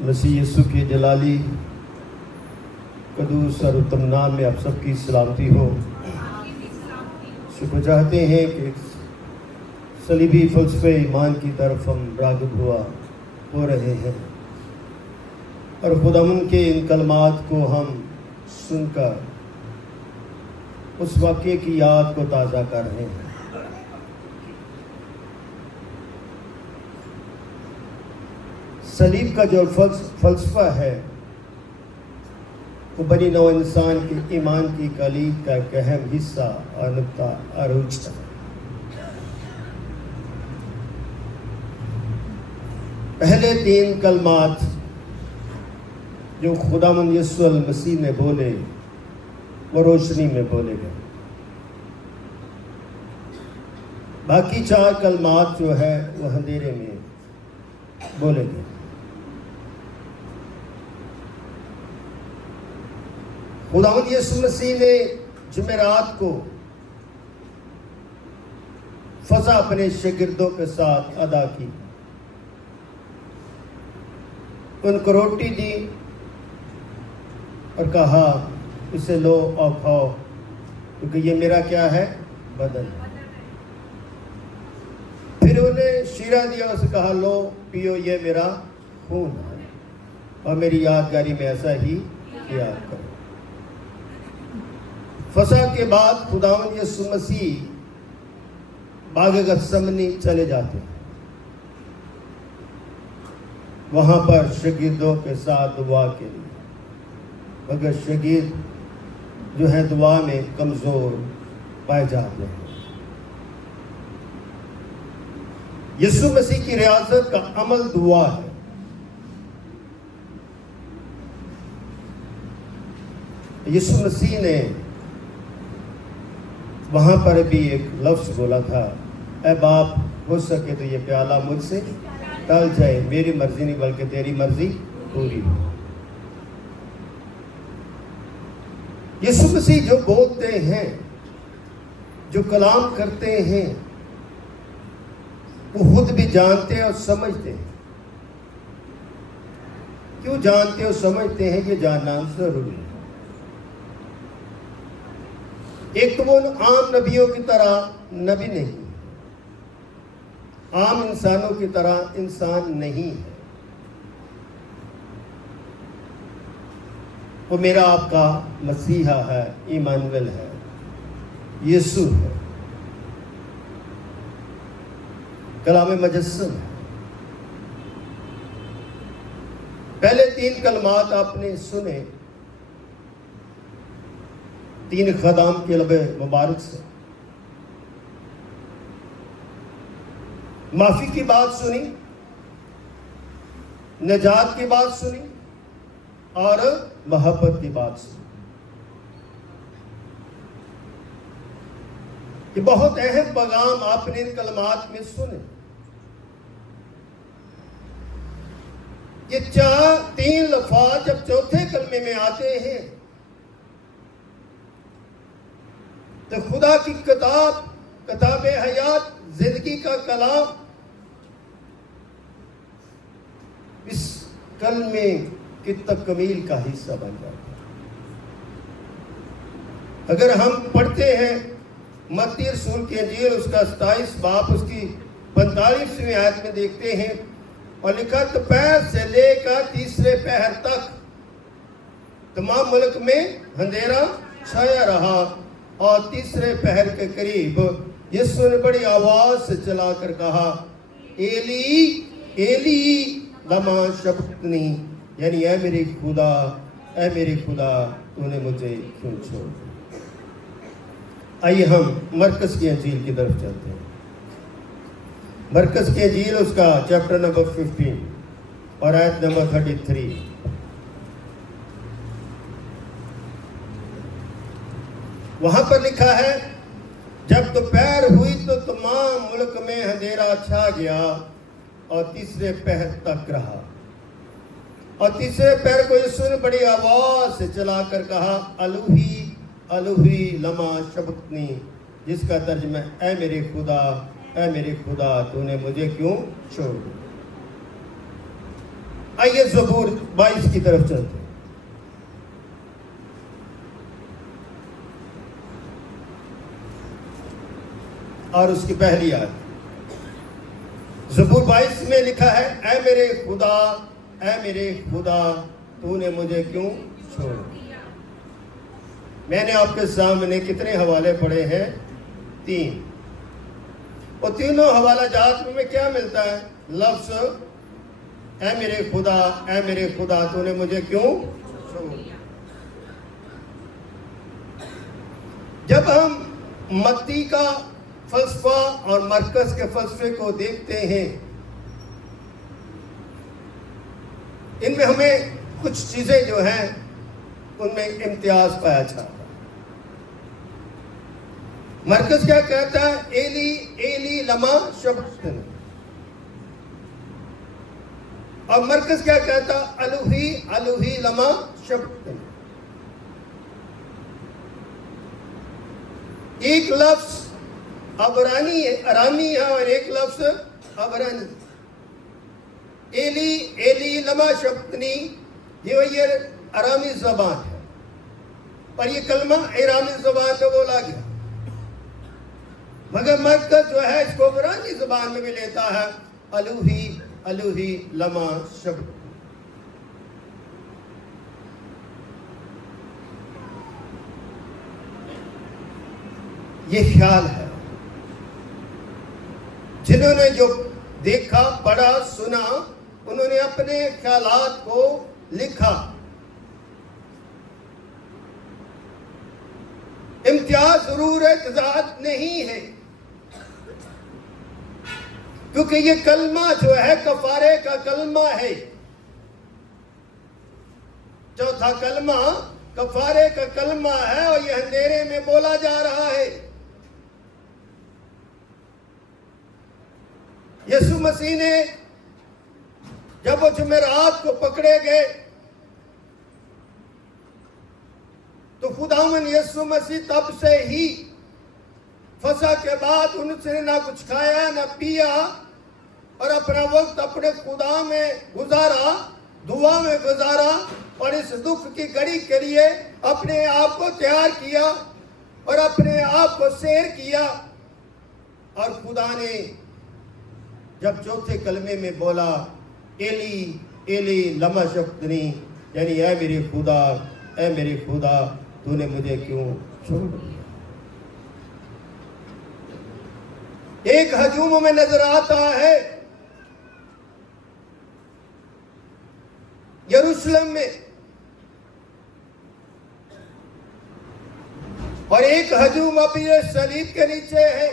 مسیح یسوع کے جلالی قدوس اور اتم نام میں آپ سب کی سلامتی ہو۔ شکر چاہتے ہیں کہ صلیبی فلسفے ایمان کی طرف ہم راغب ہو رہے ہیں اور خداوند کے ان کلمات کو ہم سن کر اس واقعے کی یاد کو تازہ کر رہے ہیں۔ صلیب کا جو فلسفہ ہے وہ بنی نوع انسان کے ایمان کی کلید کا ایک اہم حصہ اور نقطہ عروج ہے۔ پہلے 3 کلمات جو خداوند یسوع المسیح نے بولے وہ روشنی میں بولے گئے، باقی 4 کلمات جو ہے وہ اندھیرے میں بولے گئے۔ خداوند یسوع مسیح نے جمعرات کو فضا اپنے شاگردوں کے ساتھ ادا کی، ان کو روٹی دی اور کہا اسے لو اور کھاؤ کیونکہ یہ میرا کیا ہے؟ بدن ہے۔ پھر انہیں شیرہ دیا، اسے کہا لو پیو یہ میرا خون ہے اور میری یادگاری میں ایسا ہی کیا کرو۔ فسح کے بعد خداوند یسوع مسیح باغ گتسمنی چلے جاتے ہیں، وہاں پر شاگردوں کے ساتھ دعا کے لیے، مگر شاگرد جو ہے دعا میں کمزور پائے جاتے ہیں۔ یسوع مسیح کی ریاست کا عمل دعا ہے۔ یسوع مسیح نے وہاں پر بھی ایک لفظ بولا تھا، اے باپ ہو سکے تو یہ پیالہ مجھ سے ٹل جائے، میری مرضی نہیں بلکہ تیری مرضی پوری ہو۔ یسوع مسیح جو بولتے ہیں، جو کلام کرتے ہیں، وہ خود بھی جانتے ہیں اور سمجھتے ہیں۔ کیوں جانتے اور سمجھتے ہیں؟ یہ جاننا ضروری ہے۔ ایک تو وہ عام نبیوں کی طرح نبی نہیں، عام انسانوں کی طرح انسان نہیں ہے، وہ میرا آپ کا مسیحا ہے، ایمانویل ہے، یسوع ہے، کلام مجسم ہے۔ پہلے 3 کلمات آپ نے سنے 3 خدام کے لب مبارک سے، معافی کی بات سنی، نجات کی بات سنی اور محبت کی بات سنی۔ یہ بہت اہم پیغام آپ نے ان کلمات میں سنے۔ یہ 3 لفظ جب چوتھے کلمے میں آتے ہیں تو خدا کی کتاب حیات، زندگی کا کلام اس کلمے کی تکمیل کا حصہ بن جاتا ہے۔ اگر ہم پڑھتے ہیں متی رسول کی انجیل، اس کا 27 باب، اس کی 45ویں آیت میں دیکھتے ہیں، اور لکھا دوپہر سے لے کر تیسرے پہر تک تمام ملک میں اندھیرا چھایا رہا، اور تیسرے پہر کے قریب یسوع نے بڑی آواز سے چلا کر کہا، ایلی ایلی لما شبقتنی، یعنی اے میرے خدا تو نے مجھے کیوں چھوڑ دیا۔ آئیے ہم مرکز کی انجیل کی طرف چلتے ہیں۔ مرکز کی انجیل، اس کا چیپٹر نمبر 15 اور آیت نمبر 33۔ وہاں پر لکھا ہے، جب دوپہر ہوئی تو تمام ملک میں اندھیرا چھا گیا اور تیسرے پہر تک رہا، اور تیسرے پہر کو یسوع نے بڑی آواز سے چلا کر کہا، الوہی الوہی لما شبقتنی، جس کا ترجمہ اے میرے خدا تو نے مجھے کیوں چھوڑ دیا۔ آئیے زبور 22 کی طرف چلتے ہیں۔ اور اس کی پہلی آیت زبور 22 میں لکھا ہے، اے میرے خدا، اے میرے خدا، تو نے مجھے کیوں چھوڑ دیا۔ میں نے آپ کے سامنے کتنے حوالے پڑھے ہیں؟ 3۔ اور تینوں حوالہ جات میں کیا ملتا ہے؟ لفظ اے میرے خدا، اے میرے خدا، تو نے مجھے کیوں چھوڑ دیا۔ جب ہم متی کا فلسفہ اور مرکز کے فلسفے کو دیکھتے ہیں، ان میں ہمیں کچھ چیزیں جو ہیں ان میں امتیاز پایا جاتا ہے۔ مرکز کیا کہتا ہے؟ ایلی ایلی لما شبقتنی، اور مرکز کیا کہتا ہے؟ الوہی الوہی لما شبقتنی۔ ایک لفظ ارامی ہے اور ایک لفظ عبرانی۔ ایلی ایلی لما شبقتنی یہ ارامی زبان ہے، اور یہ کلمہ ارامی زبان میں بولا گیا، مگر مرکز جو ہے اس کو عبرانی زبان میں بھی لیتا ہے، الوہی الوہی لما شبقتنی۔ یہ خیال ہے، جنہوں نے جو دیکھا، پڑھا، سنا، انہوں نے اپنے خیالات کو لکھا۔ امتیاز ضرور ہے، تضاد نہیں ہے، کیونکہ یہ کلمہ جو ہے کفارے کا کلمہ ہے۔ چوتھا کلمہ کفارے کا کلمہ ہے، اور یہ اندھیرے میں بولا جا رہا ہے۔ یسوع مسیح نے جب وہ جمعرات کو پکڑے گئے تو خداوند یسوع مسیح تب سے ہی فسح کے بعد ان سے نہ کچھ کھایا نہ پیا، اور اپنا وقت اپنے خدا میں گزارا، دعا میں گزارا، اور اس دکھ کی گھڑی کے لیے اپنے آپ کو تیار کیا اور اپنے آپ کو سیر کیا۔ اور خدا نے جب چوتھے کلمے میں بولا ایلی ایلی لما شبقتنی، یعنی اے میرے خدا، اے میرے خدا، تو نے مجھے کیوں چھوڑ دیا۔ ایک ہجوم میں نظر آتا ہے یروشلم میں، اور ایک ہجوم ابھی صلیب کے نیچے ہے۔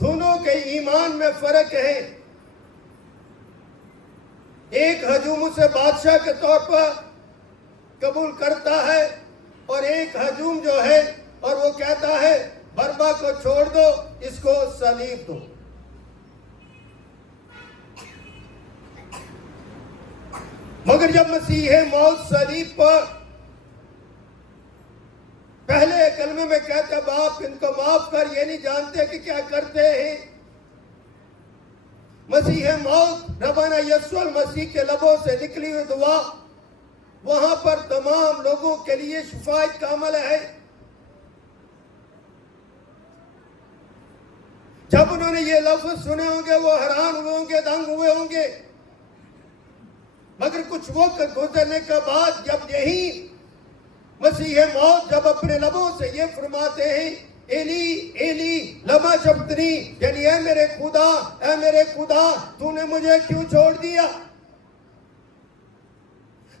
دونوں کے ایمان میں فرق ہے۔ ایک ہجوم اسے بادشاہ کے طور پر قبول کرتا ہے، اور ایک ہجوم جو ہے اور وہ کہتا ہے بربا کو چھوڑ دو، اس کو صلیب دو۔ مگر جب مسیح موت صلیب پر پہلے کلمے میں کہتا باپ ان کو معاف کر، یہ نہیں جانتے کہ کیا کرتے ہیں۔ مسیح موت ربنا یسوع المسیح کے لبوں سے نکلی ہوئی دعا وہاں پر تمام لوگوں کے لیے شفاعت کا عمل ہے۔ جب انہوں نے یہ لفظ سنے ہوں گے وہ حیران ہوئے ہوں گے، دنگ ہوئے ہوں گے، مگر کچھ وقت گزرنے کے بعد جب یہی مسیح موت جب اپنے لبوں سے یہ فرماتے ہیں ایلی ایلی لما شبقتنی، یعنی اے میرے خدا، اے میرے خدا، تو نے مجھے کیوں چھوڑ دیا۔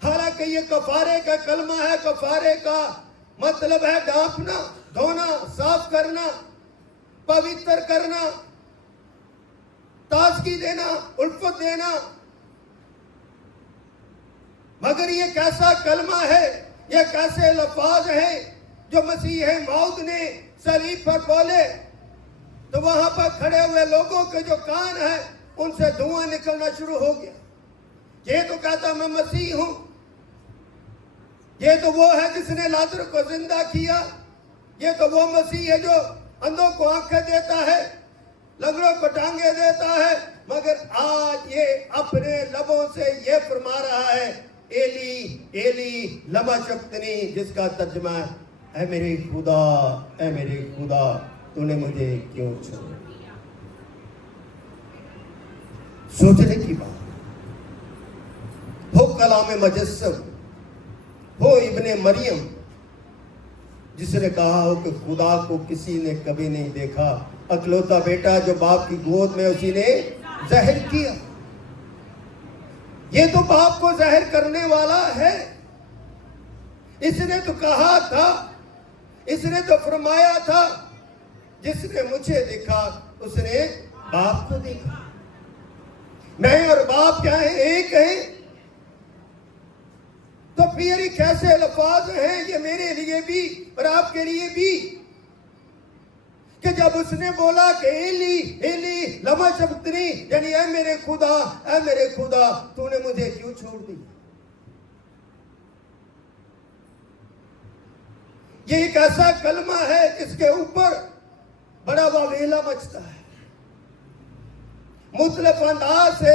حالانکہ یہ کفارے کا کلمہ ہے، کفارے کا مطلب ہے ڈھانپنا، دھونا، صاف کرنا، پوتر کرنا، تازگی دینا، الفت دینا، مگر یہ کیسا کلمہ ہے، یہ کیسے الفاظ ہیں جو مسیح موعود نے صلیب پر بولے تو وہاں پر کھڑے ہوئے لوگوں کے جو کان ہیں ان سے دھواں نکلنا شروع ہو گیا۔ یہ تو کہتا میں مسیح ہوں، یہ تو وہ ہے جس نے لازر کو زندہ کیا، یہ تو وہ مسیح ہے جو اندھوں کو آنکھیں دیتا ہے، لنگڑوں کو ٹانگیں دیتا ہے، مگر آج یہ اپنے لبوں سے یہ فرما رہا ہے ایلی ایلی لما شبتنی، جس کا ترجمہ ہے اے میرے خدا تو نے مجھے کیوں چھوڑا۔ سوچنے کی بات ہو کلام مجسم ہو ابن مریم جس نے کہا ہو کہ خدا کو کسی نے کبھی نہیں دیکھا، اکلوتا بیٹا جو باپ کی گود میں اسی نے ظاہر کیا۔ یہ تو باپ کو ظاہر کرنے والا ہے، اس نے تو کہا تھا، اس نے تو فرمایا تھا جس نے مجھے دیکھا اس نے باپ کو دیکھا۔ میں اور باپ کیا ہیں؟ ایک ہیں۔ تو پھر یہ کیسے الفاظ ہیں یہ میرے لیے بھی اور آپ کے لیے بھی کہ جب اس نے بولا کہ ایلی ایلی لما شبتنی، یعنی اے میرے خدا تو نے مجھے کیوں چھوڑ دی۔ یہ ایک ایسا کلمہ ہے جس کے اوپر بڑا واویلا مچتا ہے۔ مختلف انداز سے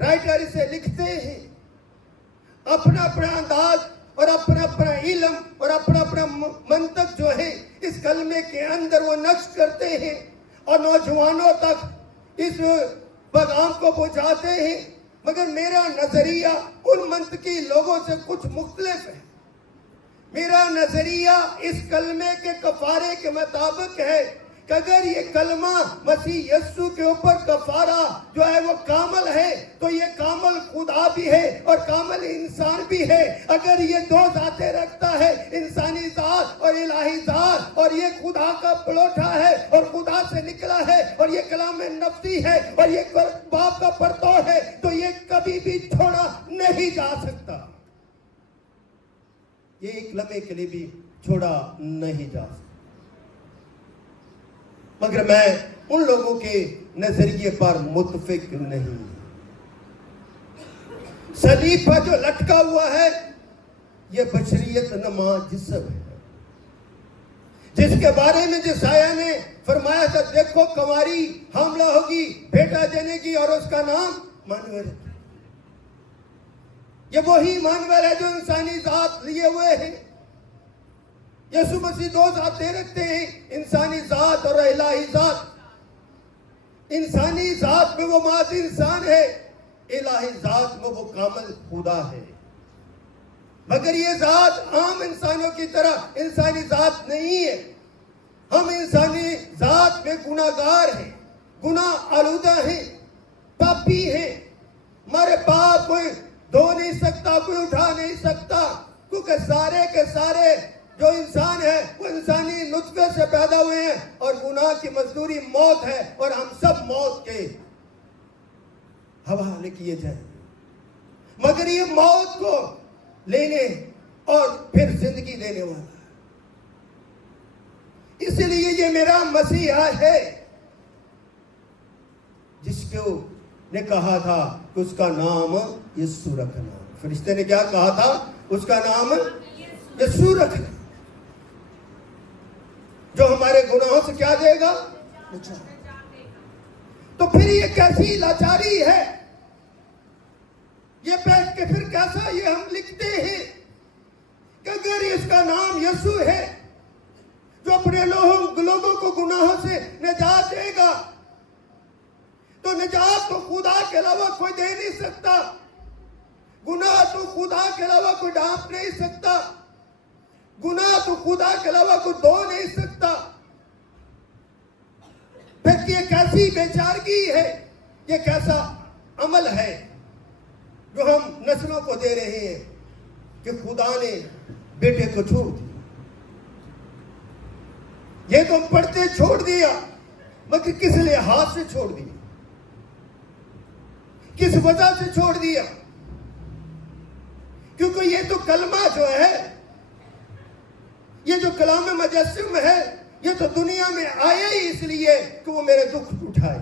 رائٹر اسے لکھتے ہیں، اپنا اپنا انداز اور اپنا اپنا علم اور اپنا اپنا منطق جو ہے اس کلمے کے اندر وہ نقش کرتے ہیں اور نوجوانوں تک اس پیغام کو پہنچاتے ہیں۔ مگر میرا نظریہ ان منطقی لوگوں سے کچھ مختلف ہے۔ میرا نظریہ اس کلمے کے کفارے کے مطابق ہے کہ اگر یہ کلمہ مسیح یسوع کے اوپر کفارہ جو ہے وہ کامل ہے تو یہ کامل خدا بھی ہے اور کامل انسان بھی ہے۔ اگر یہ دو ذاتیں رکھتا ہے، انسانی ذات اور الہی ذات، اور یہ خدا کا پلوٹا ہے اور خدا سے نکلا ہے اور یہ کلام نفسی ہے اور یہ باپ کا پرتو ہے، تو یہ کبھی بھی چھوڑا نہیں جا سکتا۔ یہ ایک لمحے کے لیے بھی چھوڑا نہیں جا سکتا۔ مگر میں ان لوگوں کے نظریے پر متفق نہیں۔ صلیب پر جو لٹکا ہوا ہے یہ بشریت نما جسم ہے، جس کے بارے میں جسایہ نے فرمایا تھا دیکھو کنواری حاملہ ہوگی، بیٹا جنے گی اور اس کا نام مانویل ہے۔ یہ وہی مانویل ہے جو انسانی ذات لیے ہوئے ہیں۔ یسوع مسیح دو ذاتیں رکھتے ہیں، انسانی ذات اور الہی ذات۔ انسانی ذات میں وہ محض انسان ہے، الہی ذات میں وہ کامل خدا ہے۔ مگر یہ ذات عام انسانوں کی طرح انسانی ذات نہیں ہے۔ ہم انسانی ذات میں گناہگار ہیں، گناہ آلودہ ہیں، پاپی ہیں۔ ہمارے پاپ کوئی دھو نہیں سکتا، کوئی اٹھا نہیں سکتا، کیونکہ سارے کے سارے جو انسان ہے وہ انسانی نطفے سے پیدا ہوئے ہیں اور گناہ کی مزدوری موت ہے اور ہم سب موت کے حوالے کیے جائیں۔ مگر یہ موت کو لینے اور پھر زندگی دینے والا ہے۔ اس لیے یہ میرا مسیحا ہے جس کو نے کہا تھا کہ اس کا نام یسوع رکھنا۔ فرشتے نے کیا کہا تھا؟ اس کا نام یسوع رکھنا، جو ہمارے گناہوں سے کیا دے گا؟ تو پھر یہ کیسی لاچاری ہے؟ یہ بیٹھ کے پھر کیسا یہ ہم لکھتے ہیں کہ اگر اس کا نام یسوع ہے جو اپنے لوگوں کو گناہوں سے نجات دے گا، تو نجات تو خدا کے علاوہ کوئی دے نہیں سکتا، گناہ تو خدا کے علاوہ کوئی ڈھانپ نہیں سکتا، گناہ تو خدا کے علاوہ کوئی دھو نہیں سکتا۔ پھر یہ کیسی بیچارگی ہے، یہ کیسا عمل ہے جو ہم نسلوں کو دے رہے ہیں کہ خدا نے بیٹے کو چھوڑ دیا۔ یہ تو پڑھتے چھوڑ دیا، مگر کس لحاظ سے چھوڑ دیا، کس وجہ سے چھوڑ دیا؟ کیونکہ یہ تو کلمہ جو ہے، یہ جو کلام مجسم ہے، یہ تو دنیا میں آیا ہی اس لیے کہ وہ میرے دکھ اٹھائے۔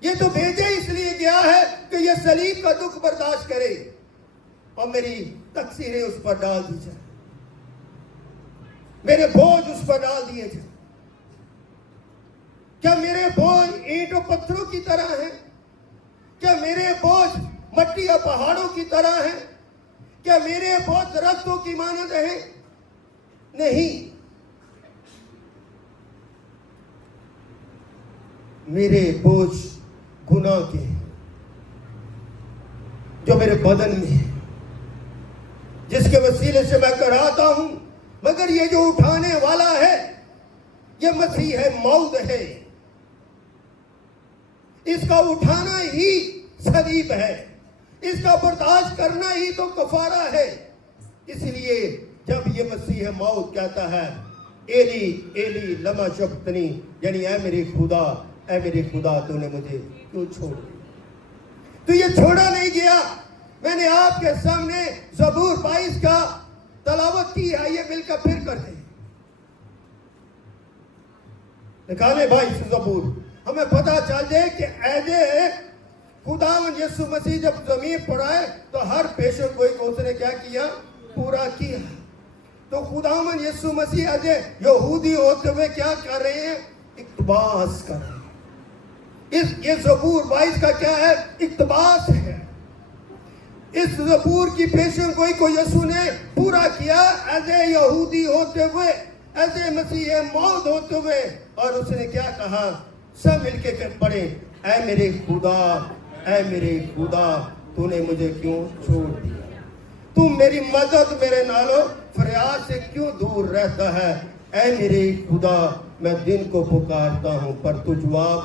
یہ تو بھیجے اس لیے گیا ہے کہ یہ صلیب کا دکھ برداشت کرے اور میری تقصیریں اس پر ڈال دی جائیں، میرے بوجھ اس پر ڈال دیے جائیں۔ क्या मेरे बोझ ईंट और पत्थरों की तरह हैं? क्या मेरे बोझ मट्टी और पहाड़ों की तरह हैं? क्या मेरे बोझ दरख्तों की मानद हैं? नहीं, मेरे बोझ गुनाह के हैं, जो मेरे बदन में है, जिसके वसीले से मैं कराता हूं। मगर ये जो उठाने वाला है, ये मसीह है, मौत है। इसका उठाना ही सलीब है, इसका बर्दाश्त करना ही तो कफारा है। इसलिए जब ये मसीह मौत कहता है, एली एली लमा शबक्तनी, यानी ऐ मेरे खुदा तूने मुझे क्यों छोड़ दिया? तो ये छोड़ा नहीं गया। मैंने आपके सामने ज़बूर 22 का तलावत की है, ये मिलकर फिर करते हैं। निकाले भाई ज़बूर, हमें पता चल जाए कि ऐसे खुदावंद यीशु मसीह जब जमीन पर आए तो हर पेशेंट को उसने क्या किया? पूरा किया। तो खुदावंद यीशु मसीह ऐसे यहूदी होते हुए क्या कर रहे हैं? इक्तबास कर रहे हैं। ये ज़बूर 22 का क्या है? इक्तबास है। इस ज़बूर की पेशेंट को यीशु ने पूरा किया, ऐसे यहूदी होते हुए, ऐसे मसीह मौत होते हुए। और उसने क्या कहा? सब मिलके पढ़े, ऐ मेरे खुदा तूने मुझे क्यों छोड़ दिया? तू मेरी मदद मेरे नालों फरियाद से क्यों दूर रहता है? ऐ मेरे खुदा, मैं दिन को पुकारता हूं पर तू जवाब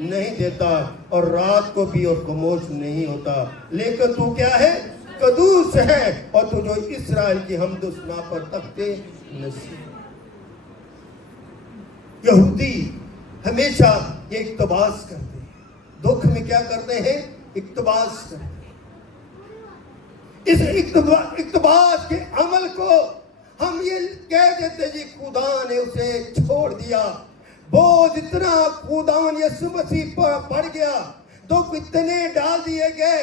नहीं देता, और रात को भी और खामोश नहीं होता। लेकिन तू क्या है? कदूस है, और तू जो इस्राएल की हमद सुना पर तख्ते नसीब। यहूदी हमेशा ये इक्तबास करते हैं, दुख में क्या करते हैं? इक्तबास करते हैं। इस इक्तबास के अमल को हम ये कह देते जी खुदा ने उसे छोड़ दिया। बोझ इतना खुदावन यीशु मसीह पर पड़ गया, दुख इतने डाल दिए गए,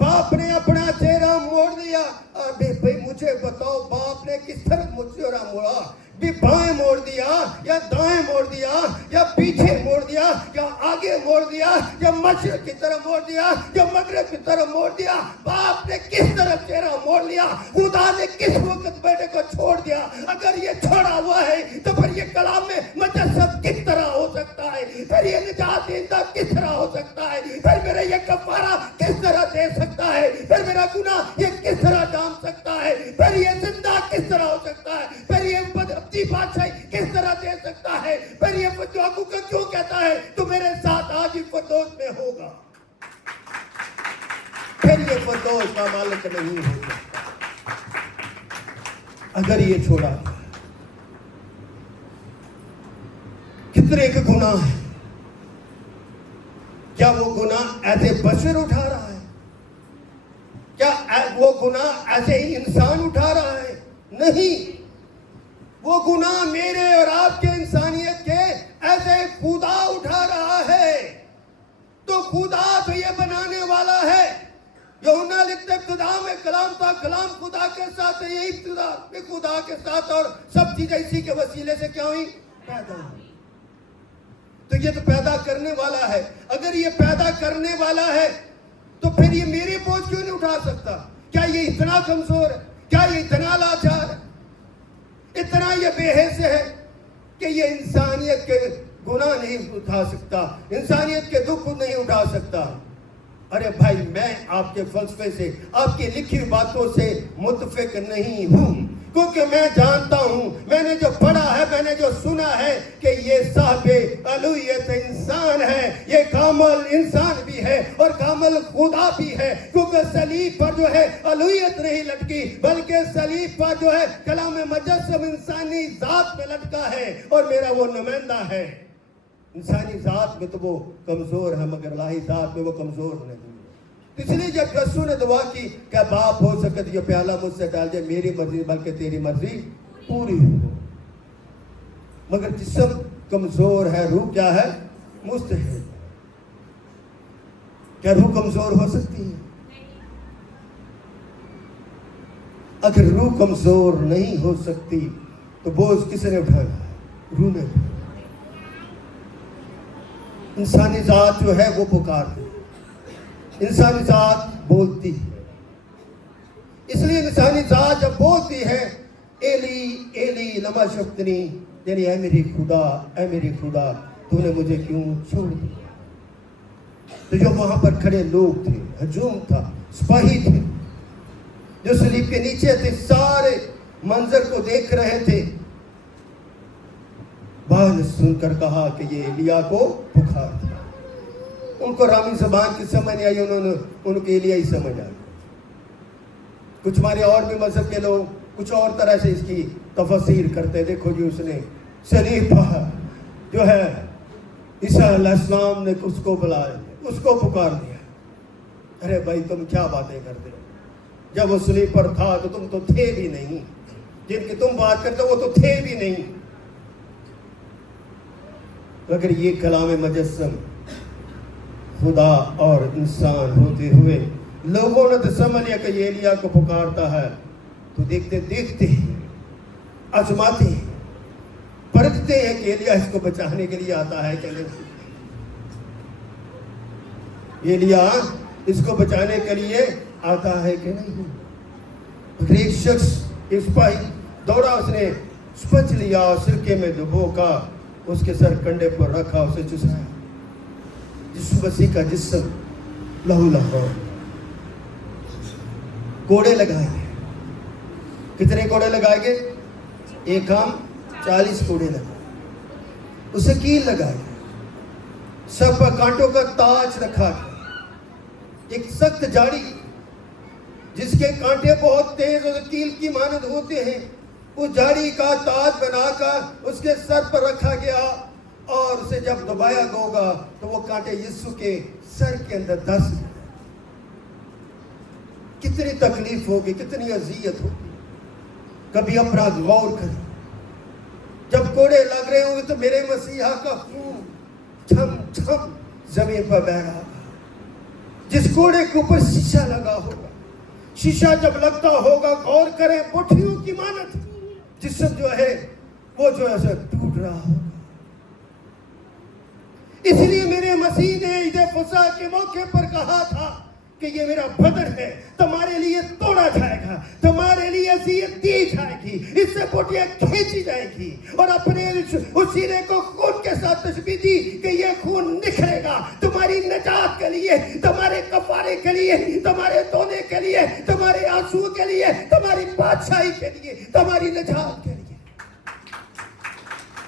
बाप ने अपना चेहरा मोड़ दिया। अबे भाई मुझे बताओ, बाप ने किस तरह चेहरा मोड़ा? भी बाएं मोड़ दिया, या दाएं मोड़ दिया, या पीछे मोड़ दिया, या आगे मोड़ दिया, या मशरिक की तरफ मोड़ दिया, या मगरिब की तरफ मोड़ दिया? बाप ने किस तरफ चेहरा मोड़ लिया? खुदा ने किस वक्त बेटे को छोड़ दिया? अगर ये छोड़ा हुआ है तो फिर ये कलाम में मुजस्सम किस तरह हो सकता है? फिर ये निजात देता किस तरह हो सकता है? फिर मेरा ये कफारा किस तरह दे सकता है? फिर मेरा गुनाह ये किस तरह डाल सकता है? फिर ये जिंदा किस तरह हो सकता है? फिर ये बादशाही किस तरह दे सकता है? फिर ये फतवा क्यों कहता है तू मेरे साथ आज ही फरदौस में होगा? फिर ये फरदौस का मालिक नहीं हो सकता अगर ये छोड़ा। कितने के गुनाह है? क्या वो गुनाह ऐसे बशर उठा रहा है? क्या वो गुनाह ऐसे ही इंसान उठा रहा है? नहीं, वो गुनाह मेरे और आपके इंसानियत के ऐसे खुदा उठा रहा है। तो खुदा तो ये बनाने वाला है। यूहन्ना लिखते इब्तिदा में कलाम था, कलाम खुदा के साथ है, यही इब्तिदा में खुदा के साथ, और सब चीजें इसी के वसीले से क्या हुई? पैदा हुई। तो ये तो पैदा करने वाला है। अगर ये पैदा करने वाला है तो फिर ये मेरे बोझ क्यों नहीं उठा सकता? क्या ये इतना कमजोर है? क्या ये इतना लाचार है? इतना ये बेहिस है कि ये इंसानियत के गुनाह नहीं उठा सकता, इंसानियत के दुख नहीं उठा सकता? अरे भाई, मैं आपके फलसफे से, आपकी लिखी हुई बातों से मुतफिक नहीं हूं, क्योंकि मैं जानता हूं, मैंने जो पढ़ा है, मैंने जो सुना है कि ये साहिबे अलूहियत इंसान है, ये कामल इंसान भी है और कामल खुदा भी है। क्योंकि सलीब पर जो है अलूहियत नहीं लटकी, बल्कि सलीब पर जो है कलाम मुजस्सम इंसानी जात में लटका है, और मेरा वो नुमाइंदा है। इंसानी जात में तो वो कमजोर है, मगर इलाही जात में वो कमजोर नहीं। इसलिए जब यीशु ने दुआ की, क्या बाप हो सके तो ये प्याला मुझसे डाल दे, मेरी मर्जी बल्कि तेरी मर्जी पूरी हो। मगर जिस्म कमजोर है, रूह क्या है? मुस्तहिल। क्या रूह कमजोर हो सकती है? अगर रूह कमजोर नहीं हो सकती तो बोझ किसने उठाना? रूह ने। इंसानी ذات जो है वो पुकारती है, इंसानी ذات बोलती है। इसलिए इंसानी ذات जब बोलती है एली एली लमा शब्दनी, यानी ऐ मेरी खुदा तूने मुझे क्यों छोड़ दिया। तो जो वहां पर खड़े लोग थे, हजूम था, सिपाही थे, जो सलीब के नीचे थे, सारे मंजर को देख रहे थे। बाल ने सुनकर कहा कि ये एलिया को पुकार था। उनको रामी ज़बान की समझ नहीं आई, उनको एलिया ही समझ आ गया। कुछ हमारे और भी मजहब के लोग कुछ और तरह से इसकी तफसीर करते। देखो जी, उसने सलीब जो है ईसा अलैहिस्सलाम ने उसको बुलाया, उसको पुकार दिया। अरे भाई तुम क्या बातें करते हो, जब वो सलीब पर था तो तुम तो थे भी नहीं, जिनकी तुम बात करते हो वो तो थे भी नहीं। अगर ये कलाम मुजस्सम खुदा और इंसान होते हुए लोगों ने तो समझ लिया कि ये एलिया को पुकारता है, तो देखते देखते आजमाते हैं, परखते हैं कि एलिया इसको बचाने के लिए आता है कि नहीं, एलिया इसको बचाने के लिए आता है कि नहीं। फिर एक शख्स, एक सिपाही दौड़ा, उसने स्पंज लिया, सिरके में डुबो का उसके सर कंधे पर रखा, उसे चुसाया। यीशु मसीह का जिस्म लहू लहान, कोड़े लगाए गए। कितने कोड़े लगाए गए? एक आम 40 कोड़े लगाए। उसे कील लगाए गए, सब पर कांटों का ताज रखा गया। एक सख्त जाड़ी जिसके कांटे बहुत तेज और कील की मानद होते हैं, उस जाड़ी का ताज बनाकर उसके सर पर रखा गया, और उसे जब दबाया होगा तो वो कांटे यीशु के सर के अंदर धंस गए। कितनी तकलीफ होगी, कितनी अजियत होगी। कभी अपना गौर करें, जब कोड़े लग रहे होंगे तो मेरे मसीहा का खून छम छम जमीन पर बह रहा था। जिस कोड़े के ऊपर शीशा लगा होगा, शीशा जब लगता होगा, गौर करें, पोठियों की मानत जिस्म जो है वो जो है टूट रहा होगा। इसलिए मेरे मसीह ने ईद फसह के मौके पर कहा था कि ये मेरा बदन है, तुम्हारे लिए तोड़ा जाएगा, तुम्हारे लिए अज़ियत दी जाएगी, इससे पोटियां खींची जाएगी। और अपने उस सीने को खून के साथ तशबीह दी कि ये खून निखरेगा तुम्हारी निजात के लिए, तुम्हारे कफारे के लिए, तुम्हारे धोने के लिए, तुम्हारे आंसू के लिए, तुम्हारी बादशाही के लिए, तुम्हारी निजात के लिए।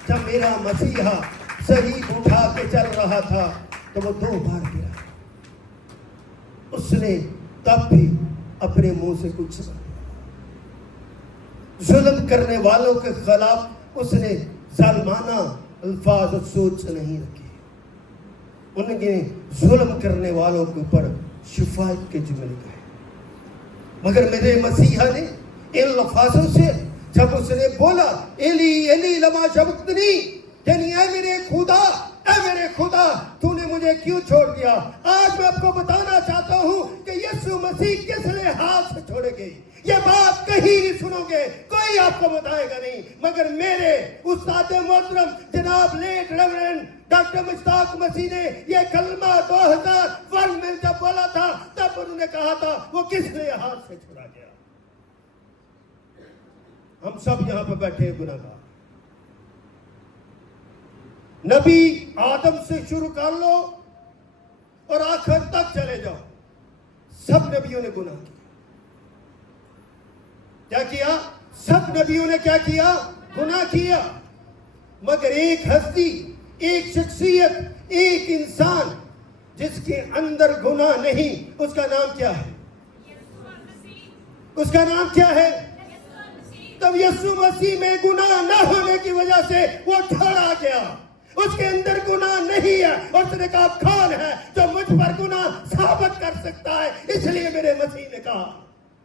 जब मेरा मसीहा सलीब उठा के चल रहा था तो वो 2 बार गिरा। उसने तब भी अपने मुंह से कुछ जुल्म करने वालों के खिलाफ उसने जालिमाना अल्फाज और सोच नहीं रखे। उनके जुल्म करने वालों के ऊपर शिफायत के जुमले कहे। मगर मेरे मसीहा ने इन लफ्ज़ों से जब उसने बोला एली एली लमा शबक्तनी, यानी ऐ मेरे खुदा तूने मुझे क्यों छोड़ दिया। आज मैं आपको बताना चाहता हूं कि यीशु मसीह किस लिहाज से छोड़ेंगे, ये बात कहीं नहीं सुनोगे, कोई आपको बताएगा नहीं। मगर मेरे उस्ताद मोहतरम जनाब लेट रेवरेंड डॉक्टर मुश्ताक मसीह ने ये कलमा 2001 में जब बोला था, तब उन्होंने कहा था वो किस लिहाज से छोड़ा गया। हम सब यहां पर बैठे गुनाहगार, नबी आदम से शुरू कर लो और आखिर तक चले जाओ, सब नबियों ने गुनाह किया। क्या किया? सब नबियों ने क्या किया? गुनाह किया। मगर एक हस्ती, एक शख्सियत, एक इंसान जिसके अंदर गुनाह नहीं, उसका नाम क्या है? उसका नाम क्या है? तब यीशु मसीह में गुनाह न होने की वजह से वो ठहरा गया, उसके अंदर गुनाह नहीं है। और उसने कहा कौन है जो मुझ पर गुनाह साबित कर सकता है? इसलिए मेरे मसीह ने कहा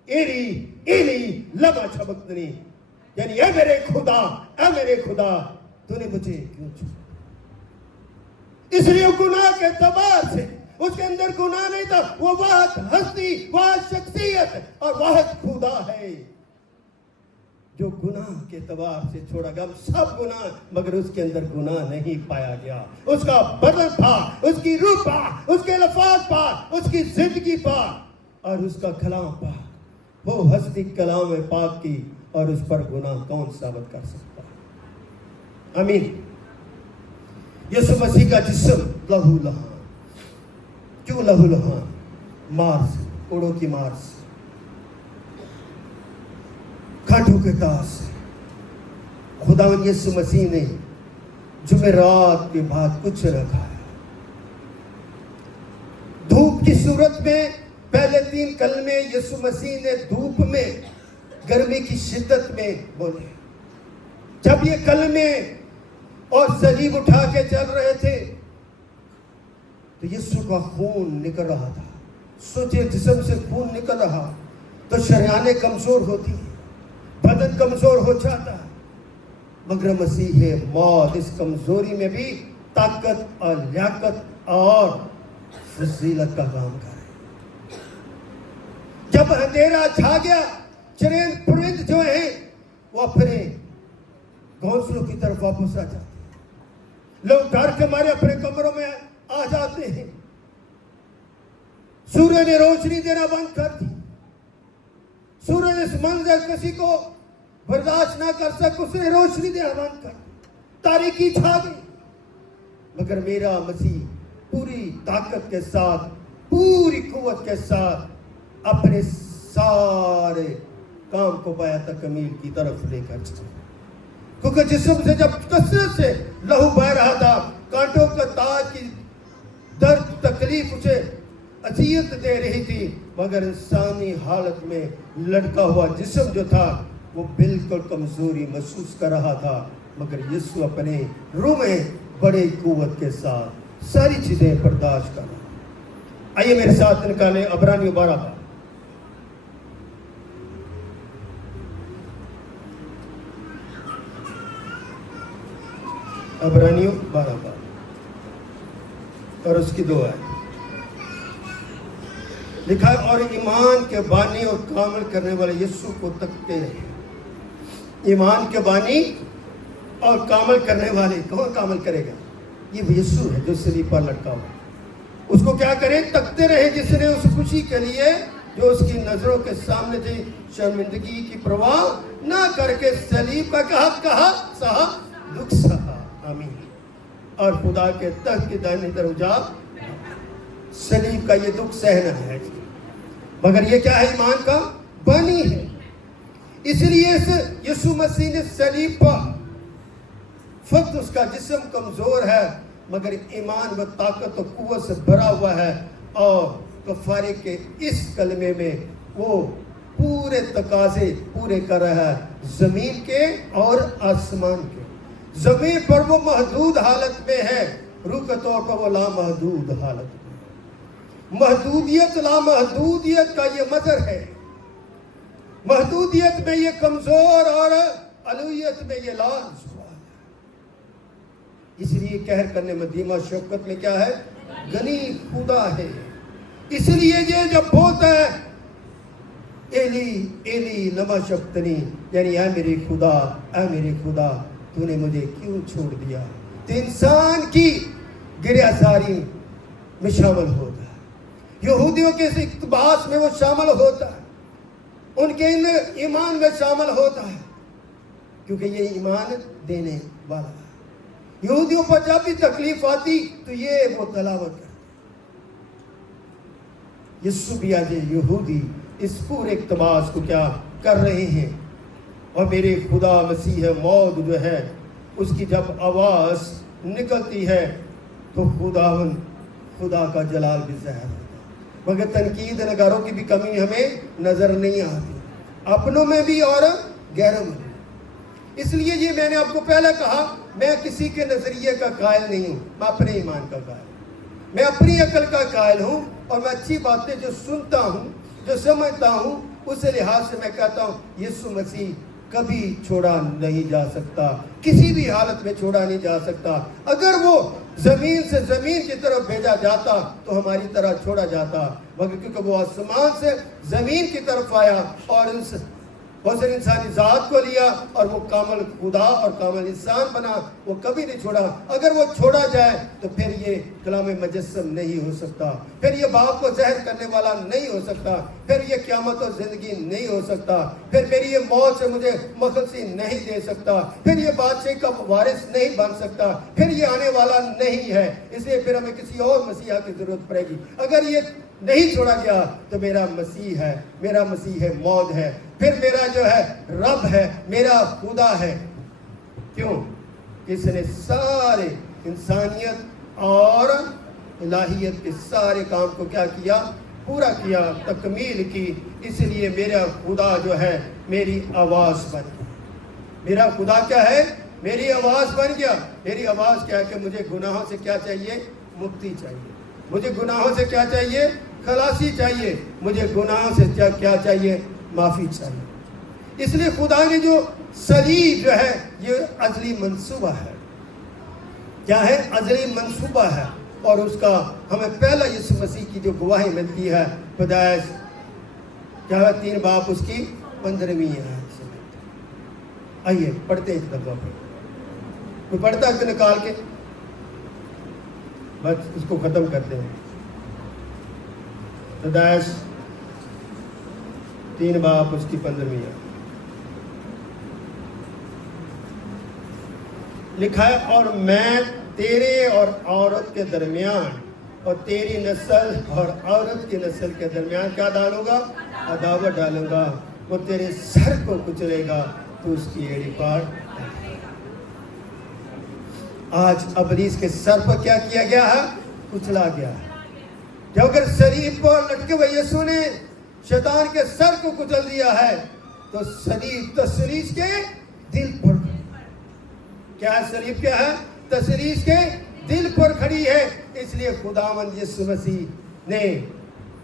एली एली लमा शबक्तनी, यानी ऐ मेरे खुदा तूने मुझे क्यों छोड़ा। इसलिए गुनाह के तबार से उसके अंदर गुनाह नहीं था, वो वाहद हस्ती, वाहद शख्सियत और वाहद खुदा है। जो गुनाह के एतबार से छोड़ा गया। सब गुनाह, मगर उसके अंदर गुनाह नहीं पाया गया। उसका बदन था, उसकी रूह पाक, उसके अल्फाज पाक, उसकी जिंदगी पाक और उसका कलाम पाक। वो हस्ती कलाम पाक की और उस पर गुनाह कौन साबित कर सकता है? आमीन। यीशु मसीह का जिस्म लहू लहान। क्यों लहू लहान? मार से, कोड़ों की मार से, कांटों के तार से। खुदावंद यीशु मसीह ने जुमेरात के बाद कुछ रखा है। धूप की सूरत में पहले 3 कलमे यीशु मसीह ने धूप में, गर्मी की शिद्दत में बोले। जब ये कलमे और सलीब उठा के चल रहे थे तो यीशु का खून निकल रहा था। सोचे, जिस्म से खून निकल रहा तो शरियानें कमजोर होती, बदन कमजोर हो जाता, मगर मसीह मौत इस कमजोरी में भी ताकत और लियाकत और फजीलत का काम करे। जब अंधेरा छा गया, चुनिंद परिंद जो है वो अपने घोंसलों की तरफ वापस आ जाते। लोग डर के मारे अपने कमरों में आ जाते हैं। सूरज ने रोशनी देना बंद कर दी। सूरज इस मंजर किसी को बर्दाश्त ना कर सक, उसने रोशनी देना बंद कर दी। तारीकी छा गई। मगर मेरा मसीह पूरी ताकत के साथ, पूरी कुव्वत के साथ अपने सारे काम को पाया तकमील की तरफ लेकर चला। क्योंकि जिस्म से जब कसरत से लहू बह रहा था, कांटों का ताज की दर्द तकलीफ उसे अजियत दे रही थी, मगर इंसानी हालत में लटका हुआ जिस्म जो था वो बिल्कुल कमजोरी महसूस कर रहा था। मगर यीशु अपने रूह में बड़े कुव्वत के साथ सारी चीजें बर्दाश्त कर रहा। आइए मेरे साथ निकालें अबरानियों 12 अबरानियों 12 और उसकी 2 आयत लिखा है, और ईमान के बानी और कामल करने वाले यीशु को तकते रहे। ईमान के बानी और कामल करने वाले, कौन कामल करेगा? ये यीशु है जो सलीब पर लटका हुआ। उसको क्या करें? तकते रहे, जिसने उस खुशी के लिए जो उसकी नजरों के सामने थी, शर्मिंदगी की परवाह ना करके सलीब का कहा सहा, दुख सहा। आमीन। और खुदा के तख्त की दाहिनी तरफ जा, सलीब का ये दुख सहना है। मगर ये क्या है? ईमान का बानी है। इसलिए यीशु मसीह ने सलीब पर, फक्त उसका जिस्म कमजोर है मगर ईमान व ताकत और कुव्वत से भरा हुआ है, और कफारे के इस कलमे में वो पूरे तकाजे पूरे कर रहा है, जमीन के और आसमान के। जमीन पर वो महदूद हालत में है, रूह के तौर पर वो लामहदूद हालत में। महदूदियत लामहदूदियत का ये मजर है। महदूदियत में ये कमजोर और अलूयत में ये लाज हुआ। इसलिए कहर करने में धीमा, शौकत में क्या है? गनी खुदा है। इसलिए ये जब बोलता है एली एली लमा शब्तनी, यानी ऐ मेरे खुदा, ऐ मेरे खुदा तूने मुझे क्यों छोड़ दिया, तो इंसान की गिरफ्तारी में शामिल होता है। यहूदियों के इस इक़्तिबास में वो शामिल होता है, उनके इन ईमान में शामिल होता है, क्योंकि ये ईमान देने वाला है। यहूदियों पर जब भी तकलीफ आती तो ये वो तलावत करते। यीशु भी आज यहूदी इस पूरे इक़्तिबास को क्या कर रहे हैं, और मेरे खुदा मसीह मौद जो है उसकी जब आवाज़ निकलती है तो खुदा का जलाल भी ज़ाहिर होता है। मगर तनकीद नगारों की भी कमी हमें नज़र नहीं आती, अपनों में भी और गैरों में भी। इसलिए ये मैंने आपको पहले कहा, मैं किसी के नज़रिए का कायल नहीं हूँ, मैं अपने ईमान का कायल, मैं अपनी अकल का कायल हूँ, और मैं अच्छी बातें जो सुनता हूँ, जो समझता हूँ, उस लिहाज से मैं कहता हूँ यीशु मसीह कभी छोड़ा नहीं जा सकता, किसी भी हालत में छोड़ा नहीं जा सकता। अगर वो जमीन से जमीन की तरफ भेजा जाता तो हमारी तरह छोड़ा जाता, मगर क्योंकि वो आसमान से जमीन की तरफ आया حسن انسانی ذات کو لیا اور وہ کامل خدا اور کامل انسان بنا. وہ کبھی نہیں چھوڑا. اگر وہ چھوڑا جائے تو پھر یہ کلام مجسم نہیں ہو سکتا, پھر یہ باپ کو زہر کرنے والا نہیں ہو سکتا, پھر یہ قیامت اور زندگی نہیں ہو سکتا, پھر میری یہ موت سے مجھے مخلصی نہیں دے سکتا, پھر یہ بادشاہی کا وارث نہیں بن سکتا, پھر یہ آنے والا نہیں ہے. اس لیے پھر ہمیں کسی اور مسیحا کی ضرورت پڑے گی. اگر یہ نہیں چھوڑا گیا تو میرا مسیح ہے, میرا مسیح ہے موت ہے, پھر میرا جو ہے رب ہے, میرا خدا ہے. کیوں؟ اس نے سارے انسانیت اور الہیت کے سارے کام کو کیا کیا؟ پورا کیا, تکمیل کی. اس لیے میرا خدا جو ہے میری آواز بن گیا. میرا خدا کیا ہے؟ میری آواز بن گیا. میری آواز کیا ہے کہ مجھے گناہوں سے کیا چاہیے؟ مکتی چاہیے. مجھے گناہوں سے کیا چاہیے؟ خلاصی چاہیے. مجھے گناہوں سے کیا چاہیے؟ معافی چاہیے. اس لیے خدا نے جو صلیب جو ہے یہ ازلی منصوبہ ہے. کیا ہے؟ ازلی منصوبہ ہے. اور اس کا ہمیں پہلا یسوع مسیح کی جو گواہی ملتی ہے پیدائش کیا ہے 3 باب اس کی 15ویں ہے. آئیے پڑھتے ایک دفعہ پہ. کوئی پڑھتا ہے نکال کے؟ بس اس کو ختم کرتے ہیں. پیدائش 3 باب اس کی 15ویں ہے. لکھا ہے اور میں تیرے اور عورت کے درمیان اور تیری نسل اور عورت کی نسل کے درمیان کیا ڈالوں گا؟ عداوت ڈالوں گا. وہ تیرے سر کو کچلے گا, تو اس کی ایڑی پاڑ. آج ابلیس کے سر پر کیا کیا گیا ہے؟ کچلا گیا ہے. جب اگر صلیب پر لٹکے ہوئے یسوع نے شیطان کے سر کو کچل دیا ہے تو صلیب تسلیس کے دل پر. کیا ہے صلیب؟ کیا ہے؟ تسلیس کے دل پر کھڑی ہے. اس لیے خداوند یسوع مسیح نے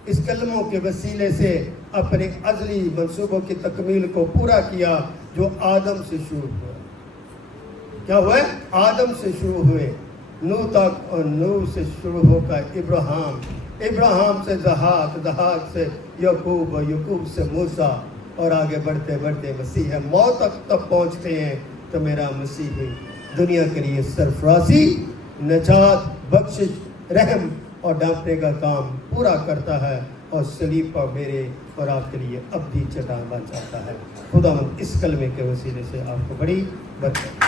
اس کلموں کے وسیلے سے اپنے ازلی منصوبوں کی تکمیل کو پورا کیا جو آدم سے شروع ہوا. کیا ہوا ہے؟ آدم سے شروع ہوئے نوح تک, اور نوح سے شروع ہو کر ابراہیم سے زہاک سے یعقوب, اور یعقوب سے موسیٰ, اور آگے بڑھتے بڑھتے مسیح ہے. موت تک تب پہنچتے ہیں تو میرا مسیح دنیا کے لیے سرفرازی, نجات, بخشش, رحم اور ڈانپنے کا کام پورا کرتا ہے, اور صلیب پر میرے اور آپ کے لیے ابدی چٹان بن جاتا ہے. خدا اس کلمے کے وسیلے سے آپ کو بڑی برکت